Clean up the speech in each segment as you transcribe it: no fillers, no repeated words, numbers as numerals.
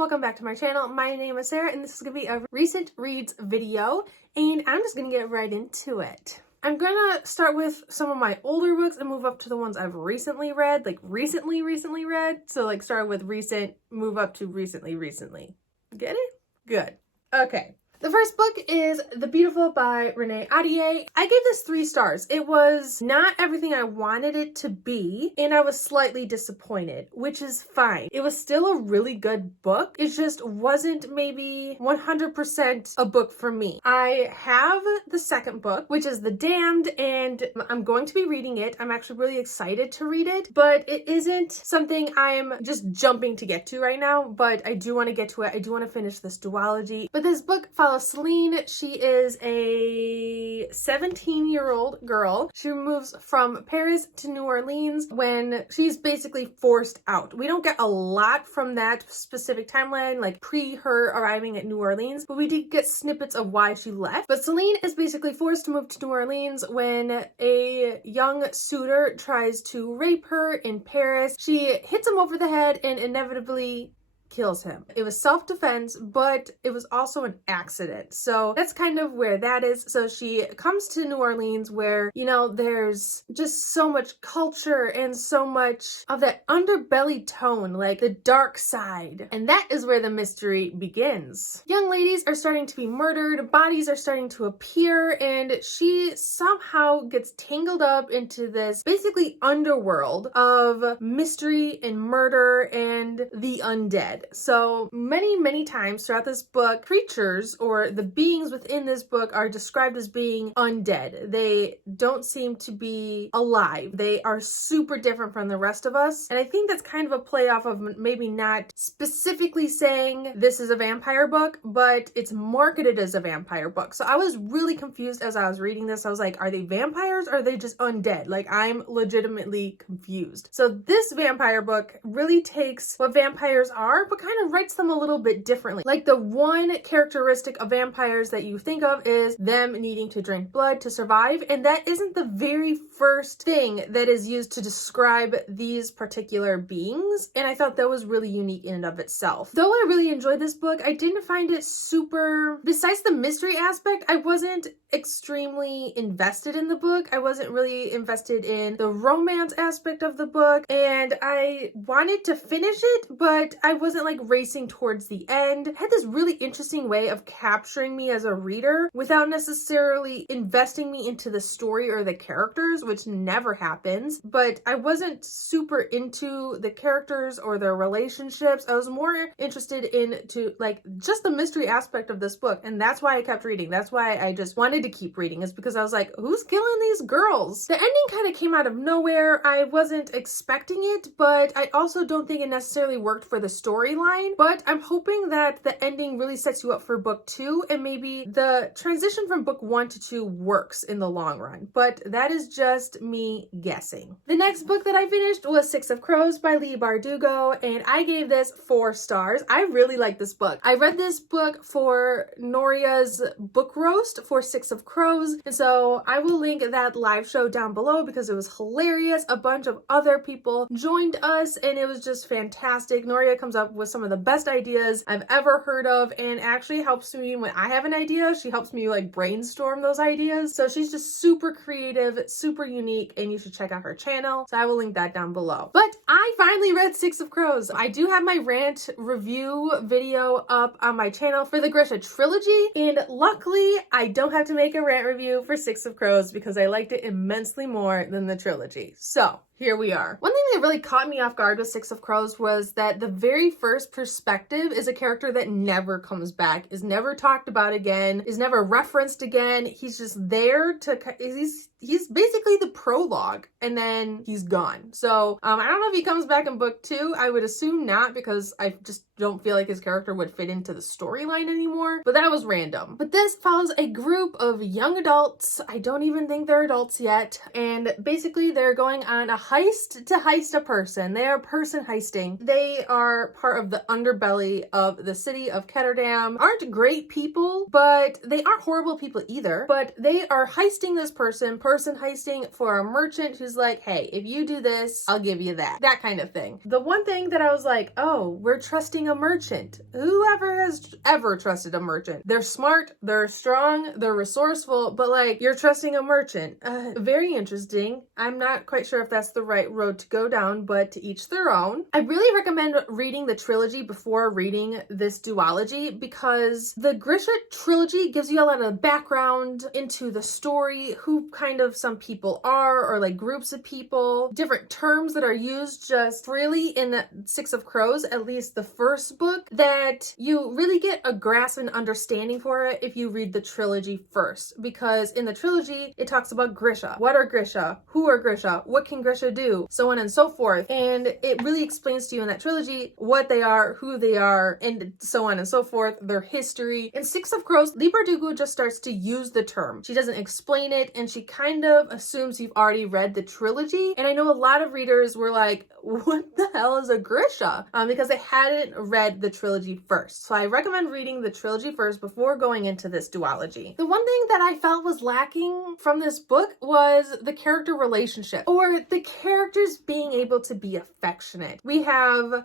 welcome back to my channel. My name is Sarah and this is going to be a recent reads video, and I'm just going to get right into it. I'm going to start with some of my older books and move up to the ones I've recently read, like recently read. So like start with recent, move up to recently. Get it? Good. Okay. The first book is The Beautiful by Renee Ahdieh. I gave this 3 stars. It was not everything I wanted it to be, and I was slightly disappointed, which is fine. It was still a really good book. It just wasn't maybe 100% a book for me. I have the second book, which is The Damned, and I'm going to be reading it. I'm actually really excited to read it, but it isn't something I'm just jumping to get to right now, but I do want to get to it. I do want to finish this duology. But this book follows Celine. She is a 17-year-old girl. She moves from Paris to New Orleans when she's basically forced out. We don't get a lot from that specific timeline, like pre her arriving at New Orleans, but we did get snippets of why she left. But Celine is basically forced to move to New Orleans when a young suitor tries to rape her in Paris. She hits him over the head and inevitably kills him. It was self-defense, but it was also an accident. So that's kind of where that is. So she comes to New Orleans where, you know, there's just so much culture and so much of that underbelly tone, like the dark side. And that is where the mystery begins. Young ladies are starting to be murdered, bodies are starting to appear, and she somehow gets tangled up into this basically underworld of mystery and murder and the undead. So many times throughout this book, creatures or the beings within this book are described as being undead. They don't seem to be alive. They are super different from the rest of us. And I think that's kind of a play off of maybe not specifically saying this is a vampire book, but it's marketed as a vampire book. So I was really confused as I was reading this. I was like, are they vampires or are they just undead? Like, I'm legitimately confused. So this vampire book really takes what vampires are, but kind of writes them a little bit differently. Like, the one characteristic of vampires that you think of is them needing to drink blood to survive, and that isn't the very first thing that is used to describe these particular beings, and I thought that was really unique in and of itself. Though I really enjoyed this book, I didn't find it super, besides the mystery aspect, I wasn't extremely invested in the book. I wasn't really invested in the romance aspect of the book, and I wanted to finish it, but I wasn't like racing towards the end. It had this really interesting way of capturing me as a reader without necessarily investing me into the story or the characters, which never happens. But I wasn't super into the characters or their relationships. I was more interested into like just the mystery aspect of this book, and that's why I kept reading. That's why I just wanted to keep reading, is because I was like, who's killing these girls? The ending kind of came out of nowhere. I wasn't expecting it, but I also don't think it necessarily worked for the storyline. But I'm hoping that the ending really sets you up for book 2, and maybe the transition from book 1 to 2 works in the long run. But that is just me guessing. The next book that I finished was 6 of Crows by Leigh Bardugo, and I gave this 4 stars. I really like this book. I read this book for Noria's book roast for 6 of Crows, and so I will link that live show down below because it was hilarious. A bunch of other people joined us and it was just fantastic. Noria comes up with some of the best ideas I've ever heard of, and actually helps me when I have an idea. She helps me like brainstorm those ideas. So she's just super creative, super unique, and you should check out her channel. So I will link that down below. But I finally read 6 of Crows. I do have my rant review video up on my channel for the Grisha trilogy, and luckily I don't have to make a rant review for 6 of Crows because I liked it immensely more than the trilogy. So here we are. One thing that really caught me off guard with 6 of Crows was that the very first perspective is a character that never comes back, is never talked about again, is never referenced again. He's just there to, he's basically the prologue, and then he's gone. So I don't know if he comes back in book 2. I would assume not, because I just don't feel like his character would fit into the storyline anymore, but that was random. But this follows a group of young adults. I don't even think they're adults yet, and basically they're going on a heist to heist a person. They are person heisting. They are part of the underbelly of the city of Ketterdam. Aren't great people, but they aren't horrible people either. But they are heisting this person person heisting for a merchant who's like, hey, if you do this, I'll give you that. That kind of thing. The one thing that I was like, oh, we're trusting a merchant. Whoever has ever trusted a merchant? They're smart, they're strong, they're resourceful, but like, you're trusting a merchant. Very interesting. I'm not quite sure if that's the right road to go down, but to each their own. I really recommend reading the trilogy before reading this duology because the Grisha trilogy gives you a lot of background into the story, who kind of some people are, or like groups of people, different terms that are used just freely in Six of Crows, at least the first book, that you really get a grasp and understanding for it if you read the trilogy first. Because in the trilogy, it talks about Grisha. What are Grisha? Who are Grisha? What can Grisha do? So on and so forth. And it really explains to you in that trilogy what they are, who they are, and so on and so forth, their history. In Six of Crows, Leigh Bardugo just starts to use the term. She doesn't explain it, and she kind of assumes you've already read the trilogy. And I know a lot of readers were like, what the hell is a Grisha? Because they hadn't read the trilogy first. So I recommend reading the trilogy first before going into this duology. The one thing that I felt was lacking from this book was the character relationship, or the characters being able to be affectionate. We have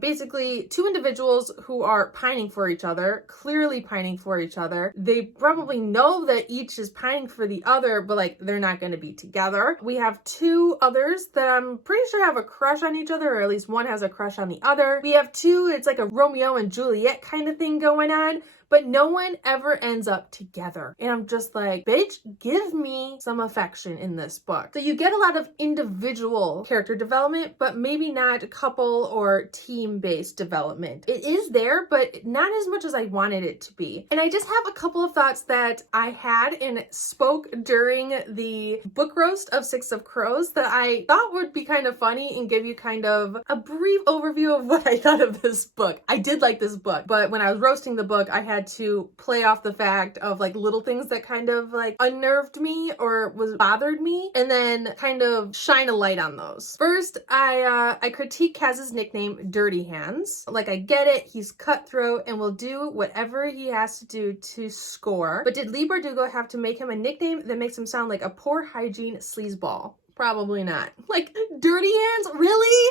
basically two individuals who are pining for each other, clearly pining for each other. They probably know that each is pining for the other, but like they're not going to be together. We have two others that I'm pretty sure have a crush on each other, or at least one has a crush on the other. We have two, it's like a Romeo and Juliet kind of thing going on, but no one ever ends up together. And I'm just like, bitch, give me some affection in this book. So you get a lot of individual character development, but maybe not couple or team-based development. It is there, but not as much as I wanted it to be. And I just have a couple of thoughts that I had and spoke during the book roast of Six of Crows that I thought would be kind of funny and give you kind of a brief overview of what I thought of this book. I did like this book, but when I was roasting the book, I had to play off the fact of like little things that kind of like unnerved me or was bothered me, and then kind of shine a light on those. First, I critique Kaz's nickname Dirty Hands. Like, I get it, he's cutthroat and will do whatever he has to do to score, but did Leigh Bardugo have to make him a nickname that makes him sound like a poor hygiene sleazeball? Probably not. Like, Dirty Hands? Really?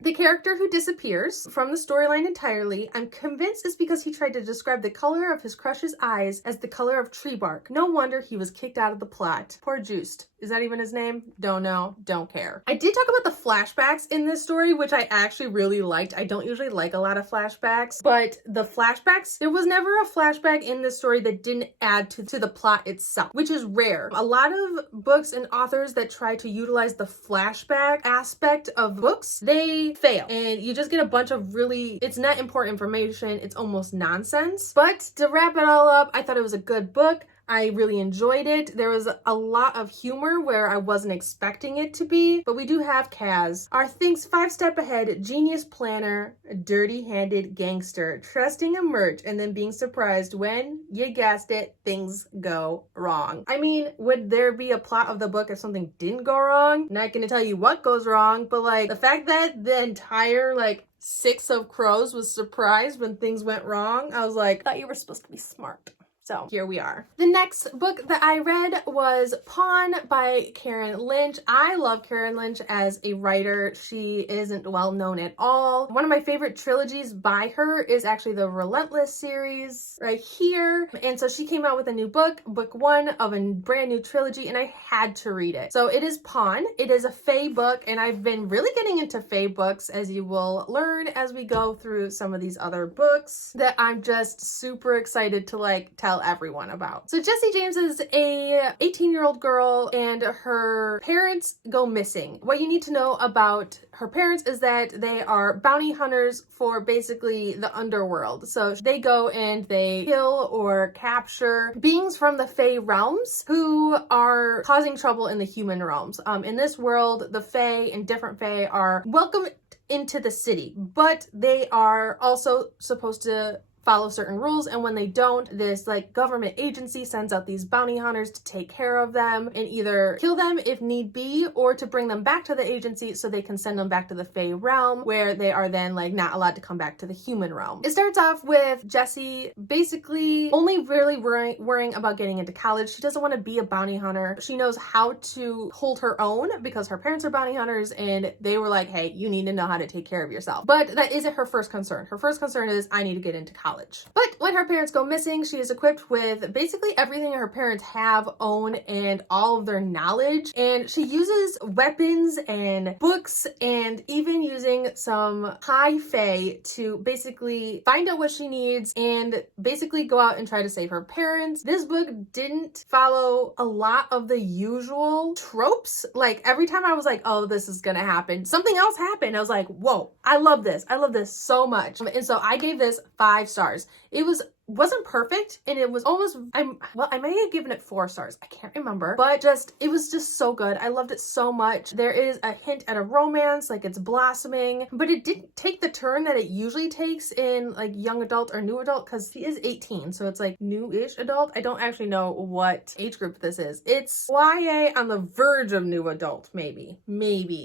The character who disappears from the storyline entirely, I'm convinced is because he tried to describe the color of his crush's eyes as the color of tree bark. No wonder he was kicked out of the plot. Poor Juiced. Is that even his name? Don't know. Don't care. I did talk about the flashbacks in this story, which I actually really liked. I don't usually like a lot of flashbacks, but the flashbacks, there was never a flashback in this story that didn't add to the plot itself, which is rare. A lot of books and authors that try to utilize the flashback aspect of books, they fail. And you just get a bunch of really, it's not important information. It's almost nonsense. But to wrap it all up, I thought it was a good book. I really enjoyed it. There was a lot of humor where I wasn't expecting it to be, but we do have Kaz, our thinks 5-step ahead, genius planner, dirty-handed gangster, trusting a merch and then being surprised when, you guessed it, things go wrong. I mean, would there be a plot of the book if something didn't go wrong? Not gonna tell you what goes wrong, but like the fact that the entire like Six of Crows was surprised when things went wrong, I was like, I thought you were supposed to be smart. So here we are. The next book that I read was Pawn by Karen Lynch. I love Karen Lynch as a writer. She isn't well known at all. One of my favorite trilogies by her is actually the Relentless series right here. And so she came out with a new book 1 of a brand new trilogy, and I had to read it. So it is Pawn. It is a fae book, and I've been really getting into fae books, as you will learn as we go through some of these other books that I'm just super excited to like tell everyone about. So Jessie James is a 18-year-old girl and her parents go missing. What you need to know about her parents is that they are bounty hunters for basically the underworld. So they go and they kill or capture beings from the Fae realms who are causing trouble in the human realms. In this world, the Fae and different Fae are welcome into the city, but they are also supposed to follow certain rules, and when they don't, this like government agency sends out these bounty hunters to take care of them and either kill them if need be, or to bring them back to the agency so they can send them back to the Fae realm, where they are then like not allowed to come back to the human realm. It starts off with Jessie basically only really worrying about getting into college. She doesn't want to be a bounty hunter. She knows how to hold her own because her parents are bounty hunters and they were like, hey, you need to know how to take care of yourself. But that isn't her first concern. Her first concern is, I need to get into college. But when her parents go missing, she is equipped with basically everything her parents have, own, and all of their knowledge. And she uses weapons and books and even using some high fae to basically find out what she needs and basically go out and try to save her parents. This book didn't follow a lot of the usual tropes. Like every time I was like, oh, this is gonna happen, something else happened. I was like, whoa, I love this. I love this so much. And so I gave this 5 stars. It wasn't perfect, and it was almost, I may have given it 4 stars. I can't remember, but it was just so good. I loved it so much. There is a hint at a romance, like it's blossoming, but it didn't take the turn that it usually takes in like young adult or new adult, because she is 18, so it's like new-ish adult. I don't actually know what age group this is. It's YA on the verge of new adult, maybe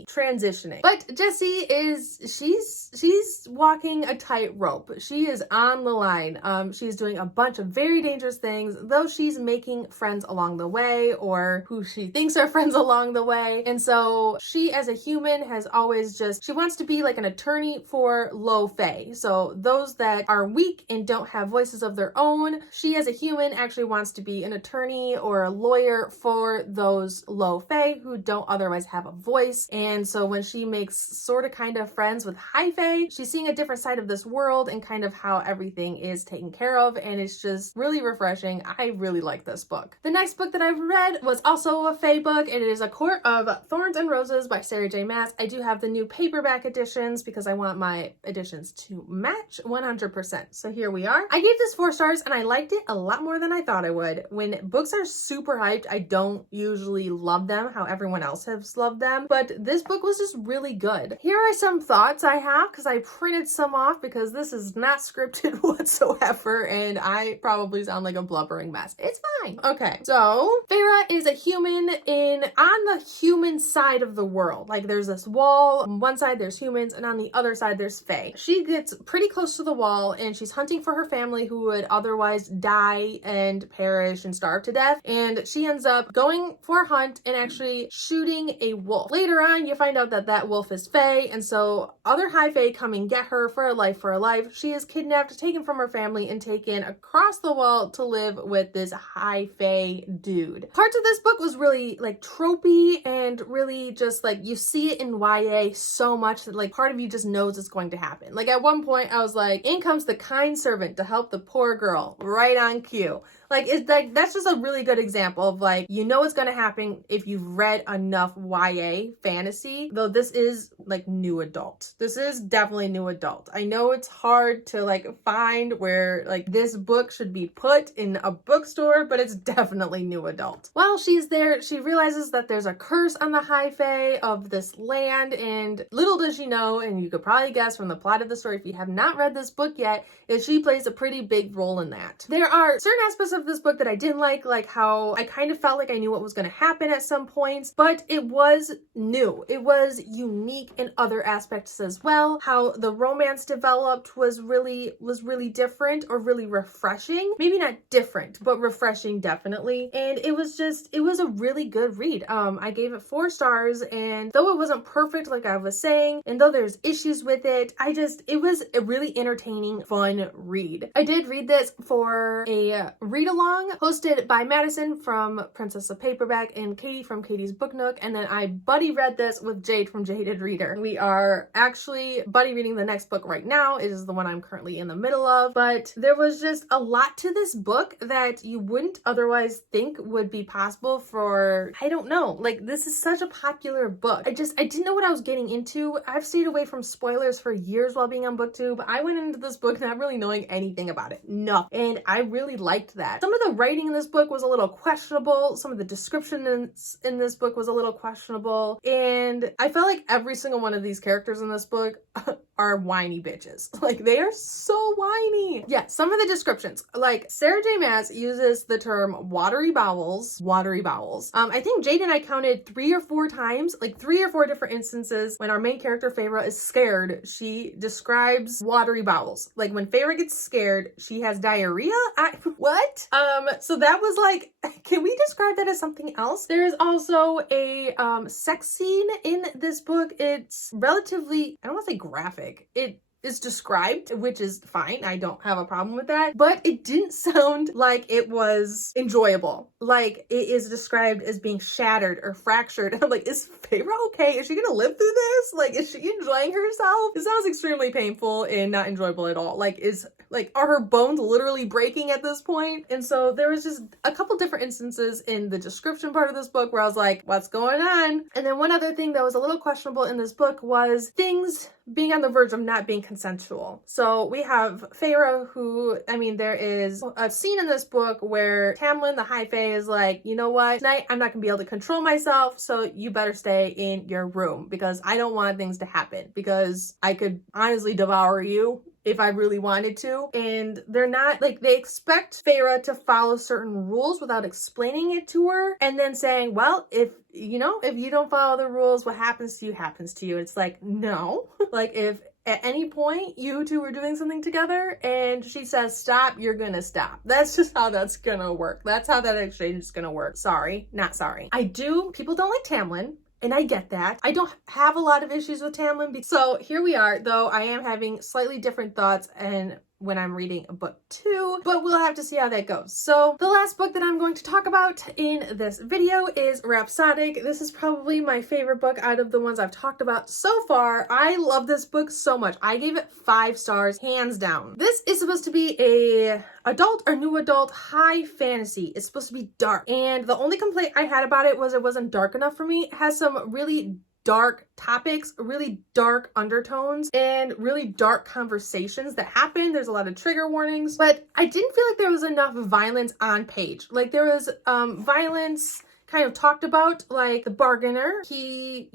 transitioning. But Jessie she's walking a tightrope. She is on the line. She's doing a bunch of very dangerous things, though she's making friends along the way, or who she thinks are friends along the way. And so she, as a human, has always she wants to be like an attorney for low fae. So those that are weak and don't have voices of their own, she as a human actually wants to be an attorney or a lawyer for those low fae who don't otherwise have a voice. And so when she makes sort of kind of friends with high fae, she's seeing a different side of this world and kind of how everything is taken care of, and it's just really refreshing. I really like this book. The next book that I've read was also a fae book. It is A Court of Thorns and Roses by Sarah J. Maas. I do have the new paperback editions because I want my editions to match 100%. So here we are. I gave this 4 stars and I liked it a lot more than I thought I would. When books are super hyped, I don't usually love them how everyone else has loved them, but this book was just really good. Here are some thoughts I have because I printed some off because this is not scripted whatsoever and I probably sound like a blubbering mess. It's fine. Okay, so Farah is a human on the human side of the world. Like there's this wall, on one side there's humans and on the other side there's fae. She gets pretty close to the wall and she's hunting for her family who would otherwise die and perish and starve to death, and she ends up going for a hunt and actually shooting a wolf. Later on you find out that wolf is fae, and so other high fae come and get her for a life. She is kidnapped, taken from her family, and taken across the wall to live with this high fae dude. Parts of this book was really like tropey and really just like you see it in YA so much that like part of you just knows it's going to happen. Like at one point I was like, in comes the kind servant to help the poor girl, right on cue. Like, it's like, that's just a really good example of like, you know, it's going to happen if you've read enough YA fantasy, though this is like new adult. This is definitely new adult. I know it's hard to like find where like this book should be put in a bookstore, but it's definitely new adult. While she's there, she realizes that there's a curse on the high fae of this land, and little does she know, and you could probably guess from the plot of the story if you have not read this book yet, is she plays a pretty big role in that. There are certain aspects of this book that I didn't like how I kind of felt like I knew what was going to happen at some points, but it was new. It was unique in other aspects as well. How the romance developed was really different, or really refreshing. Maybe not different, but refreshing definitely. And it was a really good read. I gave it 4 stars, and though it wasn't perfect like I was saying, and though there's issues with it, it was a really entertaining, fun read. I did read this for a read-along hosted by Madison from Princess of Paperback and Katie from Katie's Book Nook, and then I buddy read this with Jade from Jaded Reader. We are actually buddy reading the next book right now. It is the one I'm currently in the middle of, but there was just a lot to this book that you wouldn't otherwise think would be possible for, I don't know, like this is such a popular book. I didn't know what I was getting into. I've stayed away from spoilers for years while being on BookTube. I went into this book not really knowing anything about it. No. And I really liked that. Some of the writing in this book was a little questionable. Some of the description in this book was a little questionable. And I felt like every single one of these characters in this book are whiny bitches. Like, they are so whiny. Yeah, some of the descriptions. Like, Sarah J. Maas uses the term watery bowels. Watery bowels. I think Jade and I counted 3 or 4 times, like 3 or 4 different instances when our main character, Feyre, is scared. She describes watery bowels. Like, when Feyre gets scared, she has diarrhea? What? So that was like, can we describe that as something else? There is also a sex scene in this book. It's relatively, I don't want to say graphic. It is described, which is fine. I don't have a problem with that. But it didn't sound like it was enjoyable. Like, it is described as being shattered or fractured. And I'm like, is Feyre okay? Is she gonna live through this? Like, is she enjoying herself? It sounds extremely painful and not enjoyable at all. Like, are her bones literally breaking at this point? And so there was just a couple different instances in the description part of this book where I was like, what's going on? And then one other thing that was a little questionable in this book was things being on the verge of not being consensual. So we have Feyre, who, I mean, there is a scene in this book where Tamlin, the High Fae, is like, you know what, tonight I'm not gonna be able to control myself, so you better stay in your room because I don't want things to happen, because I could honestly devour you if I really wanted to. And they're not, like, they expect Feyre to follow certain rules without explaining it to her and then saying, well, if you don't follow the rules, what happens to you happens to you. It's like, no. Like, if at any point you two are doing something together and she says stop, you're gonna stop. That's just how that's gonna work. That's how that exchange is gonna work. Sorry, not sorry. People don't like Tamlin, and I get that. I don't have a lot of issues with Tamlin. So here we are, though I am having slightly different thoughts and when I'm reading a book 2, but we'll have to see how that goes. So the last book that I'm going to talk about in this video is Rhapsodic. This is probably my favorite book out of the ones I've talked about so far. I love this book so much. I gave it 5 stars, hands down. This is supposed to be a adult or new adult high fantasy. It's supposed to be dark. And the only complaint I had about it was it wasn't dark enough for me. It has some really dark topics, really dark undertones, and really dark conversations that happen. There's a lot of trigger warnings, but I didn't feel like there was enough violence on page. Like, there was violence kind of talked about, like the bargainer. He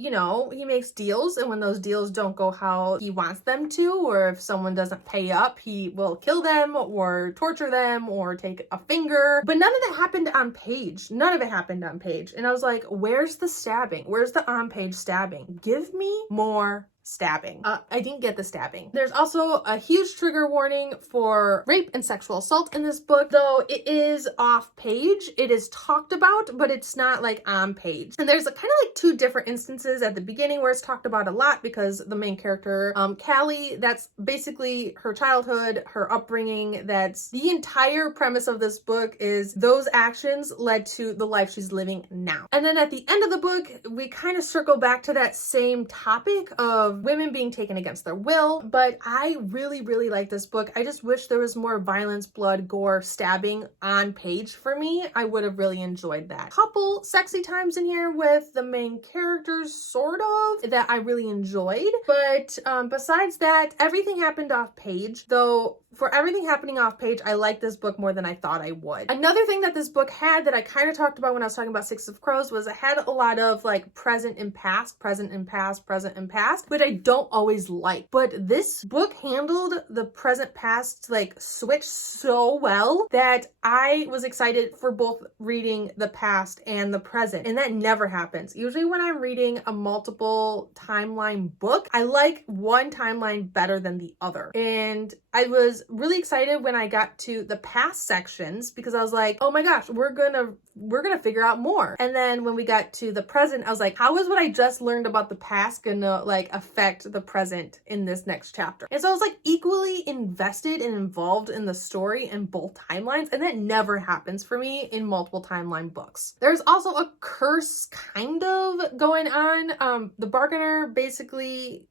makes deals, and when those deals don't go how he wants them to, or if someone doesn't pay up, he will kill them or torture them or take a finger. But none of that happened on page. None of it happened on page. And I was like, where's the stabbing? Where's the on-page stabbing? Give me more stabbing. I didn't get the stabbing. There's also a huge trigger warning for rape and sexual assault in this book, though it is off page. It is talked about, but it's not like on page. And there's kind of like 2 different instances at the beginning where it's talked about a lot because the main character, Callie, that's basically her childhood, her upbringing. That's the entire premise of this book, is those actions led to the life she's living now. And then at the end of the book, we kind of circle back to that same topic of women being taken against their will. But I really, really like this book. I just wish there was more violence, blood, gore, stabbing on page for me. I would have really enjoyed that. Couple sexy times in here with the main characters, sort of, that I really enjoyed. But besides that, everything happened off page. Though for everything happening off page, I like this book more than I thought I would. Another thing that this book had that I kind of talked about when I was talking about Six of Crows was it had a lot of like present and past, present and past, present and past, which I don't always like. But this book handled the present past like switch so well that I was excited for both reading the past and the present. And that never happens. Usually when I'm reading a multiple timeline book, I like one timeline better than the other. And I was really excited when I got to the past sections because I was like, oh my gosh, we're gonna figure out more. And then when we got to the present, I was like, how is what I just learned about the past gonna like affect the present in this next chapter? And so I was like equally invested and involved in the story in both timelines, and that never happens for me in multiple timeline books. There's also a curse kind of going on. The bargainer basically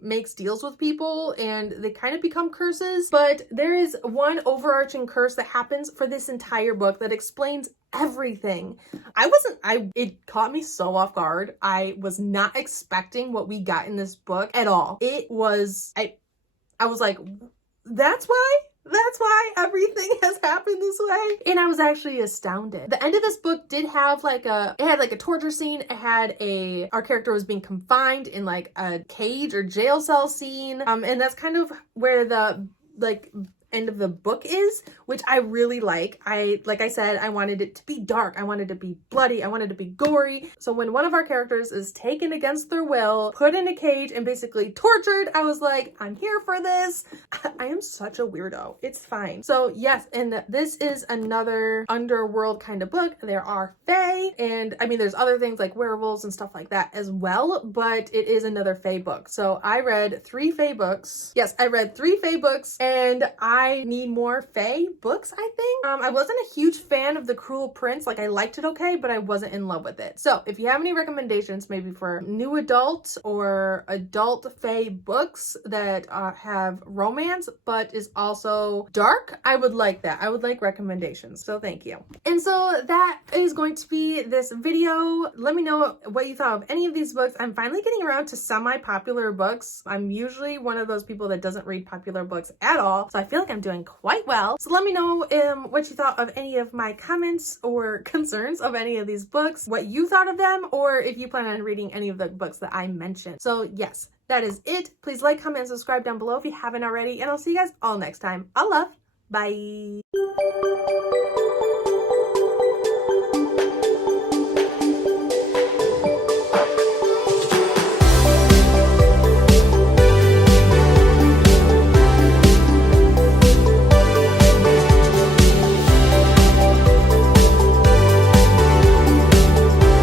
makes deals with people and they kind of become curses, but there is one overarching curse that happens for this entire book that explains everything. It caught me so off guard. I was not expecting what we got in this book at all. I was like, that's why? That's why everything has happened this way. And I was actually astounded. The end of this book did have like it had like a torture scene. It had our character was being confined in like a cage or jail cell scene. And that's kind of where the like end of the book is, which I really like. Like I said, I wanted it to be dark. I wanted it to be bloody. I wanted it to be gory. So when one of our characters is taken against their will, put in a cage, and basically tortured, I was like, I'm here for this. I am such a weirdo. It's fine. So yes, and this is another underworld kind of book. There are fae, and I mean, there's other things like werewolves and stuff like that as well, but it is another fae book. So I read 3 fae books. Yes, I read 3 fae books, and I need more fae books, I think. I wasn't a huge fan of The Cruel Prince. Like, I liked it okay, but I wasn't in love with it. So if you have any recommendations, maybe for new adult or adult fae books that have romance, but is also dark, I would like that. I would like recommendations. So thank you. And so that is going to be this video. Let me know what you thought of any of these books. I'm finally getting around to semi-popular books. I'm usually one of those people that doesn't read popular books at all. So I feel like I'm doing quite well. So let me know what you thought of any of my comments or concerns of any of these books, what you thought of them, or if you plan on reading any of the books that I mentioned. So yes, that is it. Please like, comment, and subscribe down below if you haven't already, and I'll see you guys all next time. All love. Bye.